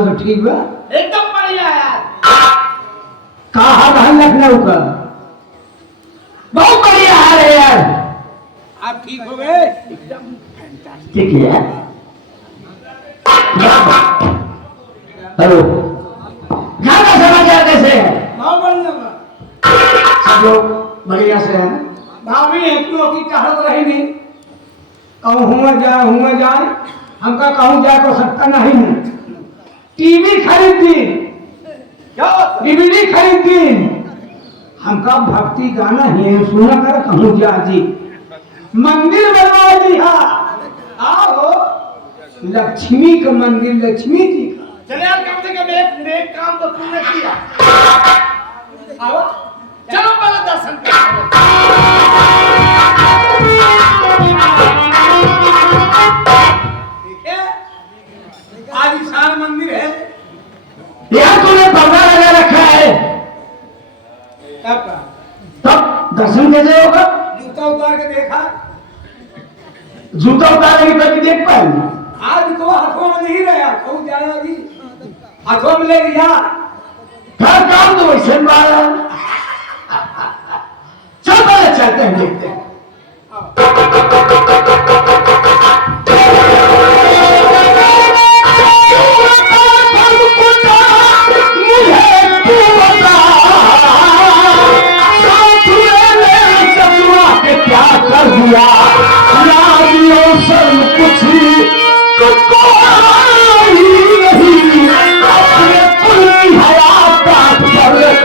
हाल तो ठीक बा? एकदम बढ़िया यार। कहाँ हाल है लखनऊ का? बहुत बढ़िया हाल है यार। आप ठीक हो गए? एकदम ठीक है। हेलो, घर का समाचार कैसे है? बहुत बढ़िया बा। सब लोग बढ़िया से हैं? भाभी एक लोग की टहल रही नहीं। कहूँ हुआ जाए हमका कहूँ जाए तो सकता नहीं है। टीवी खरीद दी, क्या डीवीडी खरीद दी, हमका भक्ति गाना ही सुना कर कहूँ जा जी। मंदिर बनवा दिया, आओ लक्ष्मी का मंदिर, लक्ष्मी जी का। चले यार, कम से कम एक नेक काम तो तुमने किया। आओ चलो पहले दर्शन करो। ठीक है, आलिशान मंदिर है। यहाँ तूने पर्दा लगा रखा है, कब का? तब दर्शन कैसे होगा? जूता उतार के देखा। जूता उतारने की करके देख पाएंगे? आज तो हाथों में नहीं रहा, कहूँ जाना जी हाथों में ले लिया। हर काम तो वैसे मारा। चल पहले चलते हैं, देखते हैं। क्या कर दिया लाजियो शर्म कुछ तुमको नहीं, अपने पूरी हयात का फर्क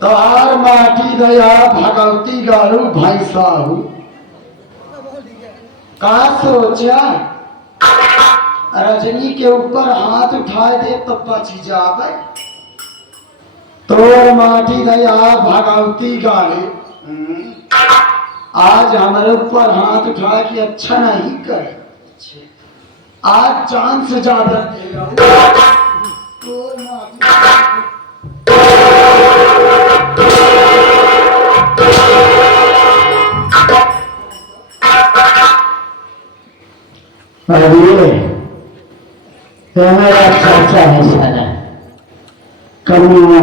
तोहार माटी दया भगवती गारू भाई साहू का सोचा रजनी के ऊपर हाथ उठा दे तो बच जावे। तोर माटी दया भगवती गारू आज हमारे ऊपर हाथ उठा के अच्छा नहीं करे, आज जान से ज्यादा देगा। मेरा चाचा है सारा कमीना।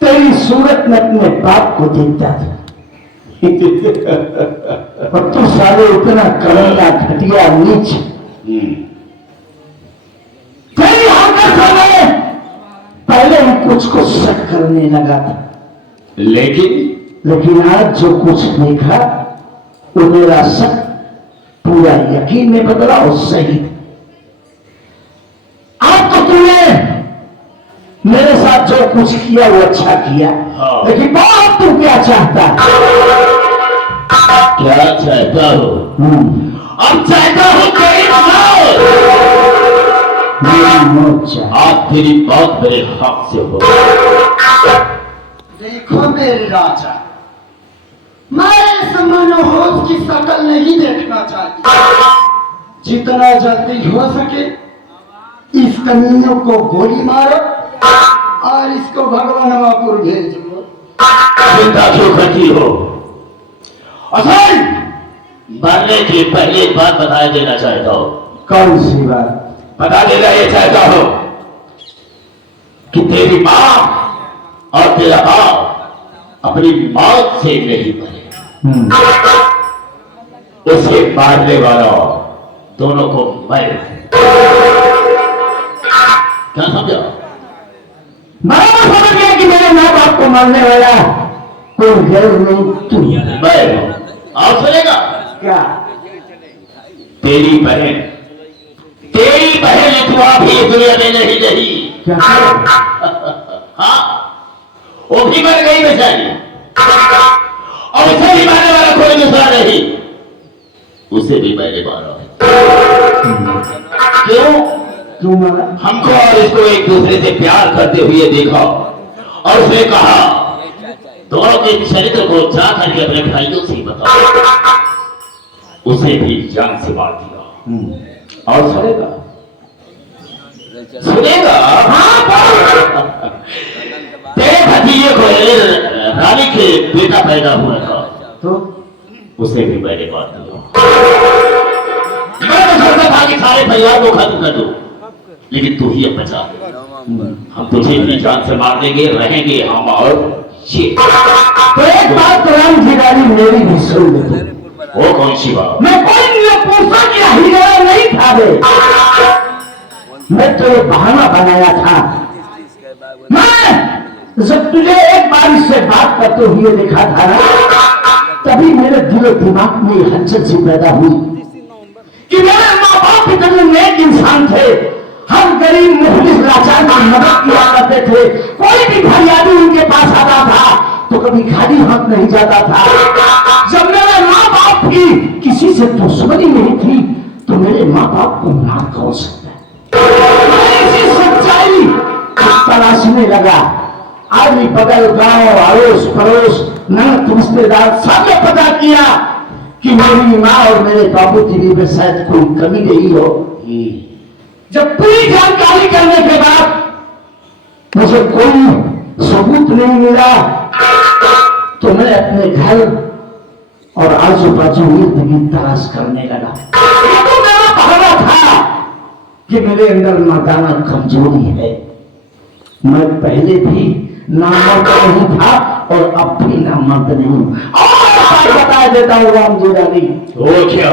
तेरी सूरत में अपने बाप को देखता था और तू साले इतना कमीना घटिया नीच। तेरी हरकत समय पहले ही कुछ को शक करने लगा था, लेकिन आज जो कुछ देखा वो मेरा शक पूरा यकीन में बदला और सही। अब तो तूने मेरे साथ जो कुछ किया वो अच्छा किया, लेकिन बाप तू क्या चाहता? क्या चाहता हो? अब चाहता हूं तेरी मौत। आप तेरी बात मेरे हक से हो। देखो मेरे राजा, मैं इस मनोहोश की शक्ल नहीं देखना चाहती। जितना जल्दी हो सके इस कमीनों को गोली मारो और इसको भगवानवापुर भेज दो। चिंता क्यों करती हो? असल मरने की पहले एक बात बता देना चाहता हूं। कौन सी बात? बता देना ये चाहता हूं कि तेरी मां और तेरा बाप अपनी मौत से नहीं मरे, उसे मारने वाला दोनों को मैं। क्या समझा? मैं समझ गया कि मेरे माँ बाप को मारने वाला कोई गैर नहीं तू। मैं आप सुनेगा क्या? तेरी बहन इतना भी दुनिया में नहीं रही। क्या? हाँ, वो भी मर गई बेचारी, और उसे भी मारने वाला कोई दूसरा नहीं, उसे भी मैंने मारा है। क्यों? क्यों मारा? हमको और इसको एक दूसरे से प्यार करते हुए देखा और उसने कहा दोनों के चरित्र को जा करके अपने भाइयों से बताओ। उसे भी जान से मार दिया और सुनेगा सुनेगा। हाँ तेरे भतीजे को रानी के बेटा पैदा हुआ था तो उसे भी मैंने मार दिया। मैं तो चाहता था कि सारे परिवार को खत्म कर दूं, लेकिन तू ही अब बचा। हम तुझे भी जान से मार देंगे, रहेंगे हम और ये। तो एक बात राम भिखारी मेरी भी सुन ले। वो कौन सी बात? मैं कोई नपुंसक या हिजड़ा नहीं था बे। मैं तो ये बहाना बनाया था। मैं जब तुझे एक बार इससे बात करते हुए देखा था ना, तभी मेरे दिलो दिमाग में हलचल सी पैदा हुई कि मेरे माँ बाप इतने नेक इंसान थे। हम गरीब मुखलिस लाचार की मदद किया करते थे। कोई भी फरियादी उनके पास आता था तो कभी खाली हाथ नहीं जाता था। जब मेरे माँ बाप की किसी से दुश्मनी नहीं थी तो मेरे माँ बाप को मार कौन सकता है। मैं इसी सच्चाई तलाशने लगा। आदमी बगल गांव अड़ोस पड़ोस ननद रिश्तेदार सबने पता किया कि मेरी माँ और मेरे बाबू की भी शायद कोई कमी नहीं हो। जब पूरी जानकारी करने के बाद मुझे कोई सबूत नहीं मिला तो मैं अपने घर और आजू बाजू इर्द गिर्द तलाश करने लगा। ये तो मेरा भावना था कि मेरे अंदर मर्दाना कमजोरी है। मैं पहले भी नामर्द नहीं था और अब भी नामर्द नहीं हूं। और बता देता हूँ राम जी रानी, वो क्या?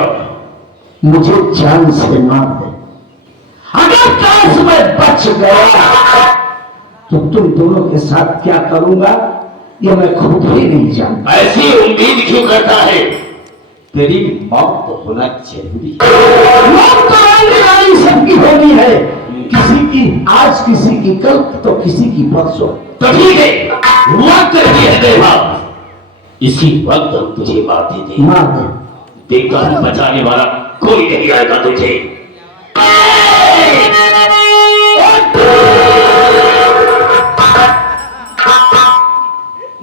मुझे जान से मार दे। अगर काश मैं बच गया तो तुम दोनों के साथ क्या करूंगा ये मैं खुद ही नहीं जानता। ऐसी उम्मीद क्यों करता है? तेरी मौत तो होना जरूरी है। मौत तो रानी सबकी होनी है, किसी की आज किसी की कल तो किसी की परसों। तो ठीक है, वक्त भी है मेरे पास। इसी वक्त हम तुझे मार देते। मार दे। देखता हूं बचाने वाला कोई नहीं आएगा तुझे।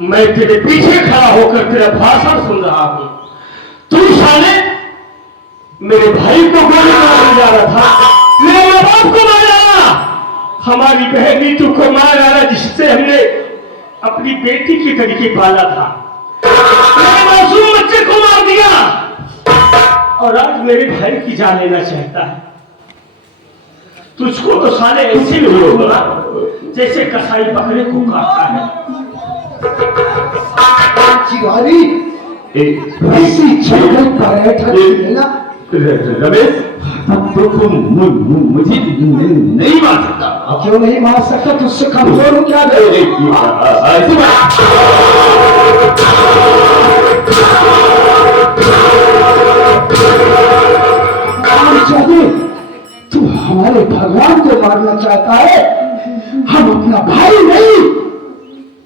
मैं तेरे पीछे खड़ा होकर तेरा भाषण सुन रहा हूं। तू साले मेरे भाई को गोली मारने जा रहा था, मेरे माँ बाप को मार डाला, हमारी बहन नीतू को मार डाला जिससे हमने अपनी बेटी के तरीके पाला था। मेरे मासूम बच्चे को मार दिया और आज मेरे भाई की जान लेना चाहता है। तुझको तो साले ऐसे भी होगा जैसे कसाई बकरे को काटता है। चिगारी ऐसी जगह पर बैठा लेना रमेश, तो मुझे नहीं मार सकता। क्यों नहीं मार सकता? तुझसे कमजोर हूं क्या? ऐसी बात तू हमारे भगवान को मारना चाहता है? हम अपना भाई नहीं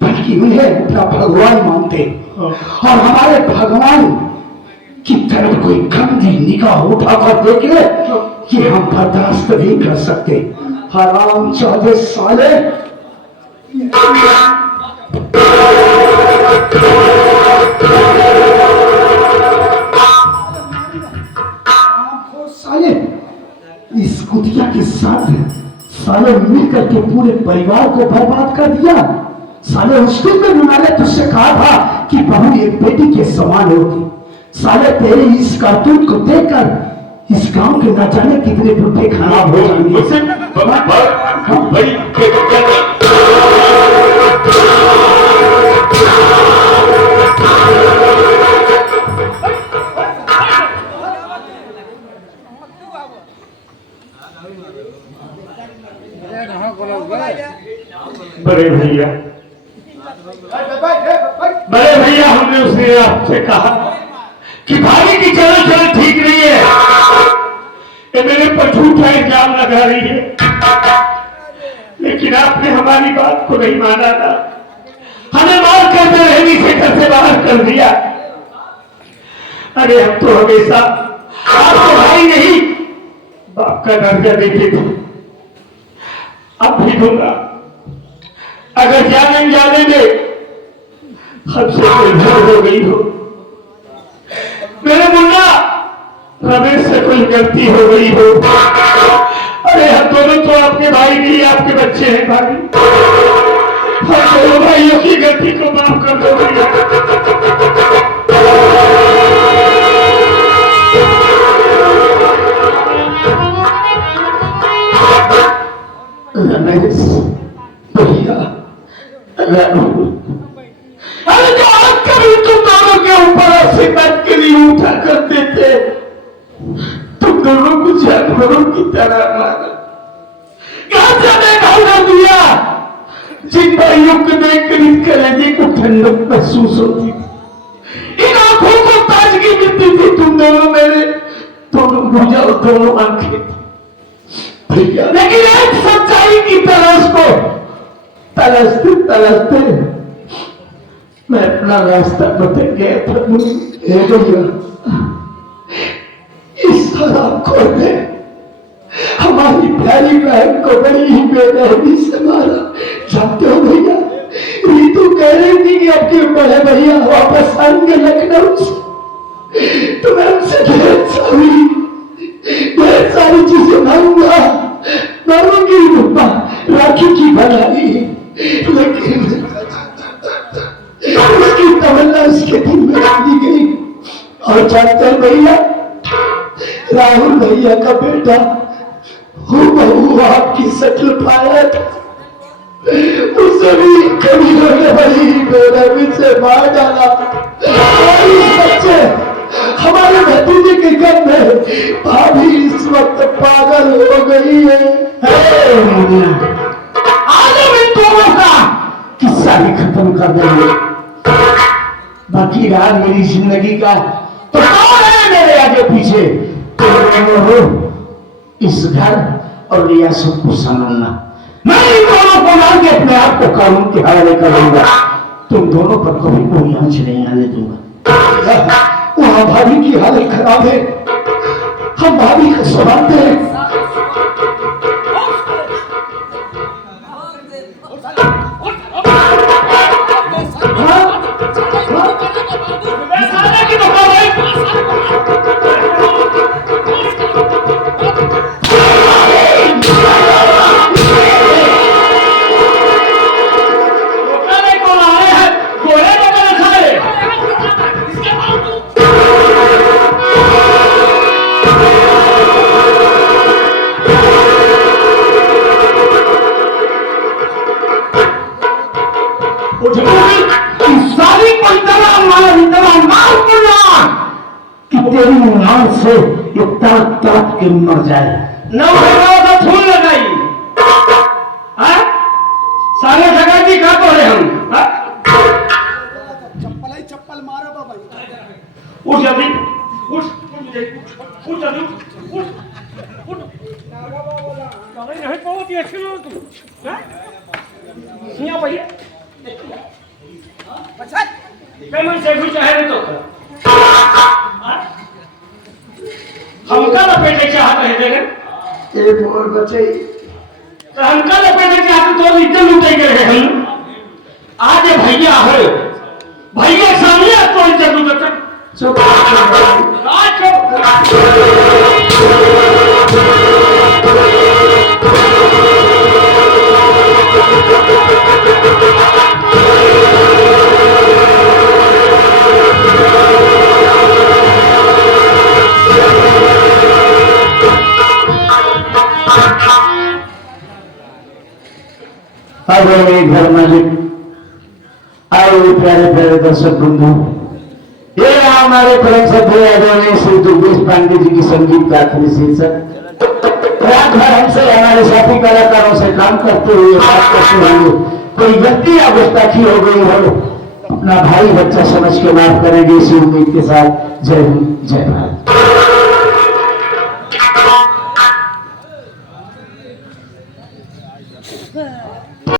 बल्कि उन्हें अपना भगवान मानते और हमारे भगवान की तरफ कोई गंदी निगाह उठाकर देख ले कि हम बर्दाश्त नहीं कर सकते। हराम चौधे साले। साले इस कुतिया के साथ साले मिलकर के पूरे परिवार को बर्बाद कर दिया। साले उस दिन में मैंने तुझसे कहा था कि बहू एक बेटी के समान होगी। साले तेरे इस कार्टून को देखकर इस गांव के न जाने कितने बुढ़े खराब हो जाएंगे। बड़े भैया हमने उसने आपसे कहा कि भाभी की चल चल ठीक नहीं है, ये मेरे पर झूठा इल्जाम लगा रही है, लेकिन आपने हमारी बात को नहीं माना था। हमें मार करते रहने से घर से बाहर कर दिया। अरे हम तो हमेशा आपको भाई नहीं बाप का दर्जा देते थे, अब भी दूंगा। अगर जाने जाने में हमसे कोई भूल हो गई हो, मेरे मुन्ना रमेश से कोई गलती हो गई हो। अरे हम दोनों तो आपके भाई नहीं, आपके बच्चे हैं भाई। हम दोनों भाइयों की गलती को माफ कर दो भैया। रमेश भैया, अरे जो आज कभी तुम दोनों के ऊपर आशीर्वाद के लिए उठा करते थे, तुम दोनों को जानवरों की तरह मारा। कहां से देखा दिया जिन भाइयों को देखकर इस कलेजे को ठंडक महसूस होती थी, इन आंखों को ताजगी मिलती थी। तुम दोनों मेरे दोनों भुजा और दोनों आंखें भैया, लेकिन एक सच्चाई की तलाश को तलाशते तलाशते मैं अपना रास्ता बदल गया था। भैया, इस हरामखोर ने हमारी प्यारी बहन को बड़ी ही बेरहमी से मारा। जानते हो भैया, रीतू कह रही थी कि आपके बड़े भैया वापस आएंगे लखनऊ से, तो मैं उनसे ढेर सारी चीजें मांगूंगा, मांगूंगी राखी की बनाई, लेकिन उसकी तमन्ना उसके दिल में दी गई। और जानते हैं भैया, राहुल भैया का बेटा हूबहू आपकी शक्ल पाया था, उसे भी कभी बड़ी बेरहमी से मार डाला। और इस बच्चे हमारे भतीजे के घर में भाभी इस वक्त पागल हो गई है। आज मैं दोनों का किस्सा भी खत्म कर देंगे, बाकी रहा मेरी जिंदगी का तो कौन है मेरे आगे पीछे। तो हो इस घर और रियासत को संभालना, मैं इन दोनों को मार के अपने आप को कानून के हवाले करूंगा। तुम दोनों पर कभी कोई आंच नहीं आने दूंगा। वहां भाभी की हालत खराब है, हम भाभी को संभालते हैं। तेरी नाम से ये तड़प तड़प के मर जाए। नौ फूल लगाई साले जगह का तो है हम चप्पल ही चप्पल मारा बाबा। उठ जल्दी, उठ उठ जल्दी, उठ नहीं बहुत ही अच्छी लोग तुम सिया भैया अच्छा पेमेंट से कुछ है तो हमका लपेटे चाहत रहे थे एक और बचे तो हमका लपेटे चाहते तो इतने लुटे गए हैं हम। आज भैया है, भैया सामने तो इज्जत लुटे चुप घर मालिक और प्यारे प्यारे दर्शक बंधु, ये रहा हमारे परम सभ्य आदरणीय श्री दुर्गेश पांडे जी की संगीत का आखिरी शीर्षक। रात भर हमसे हमारे साथी कलाकारों से काम करते हुए बात करते हुए कोई गलती या गुस्ताखी हो गई हो, अपना भाई बच्चा समझ के माफ करेंगे इसी उम्मीद के साथ। जय हिंद, जय भारत।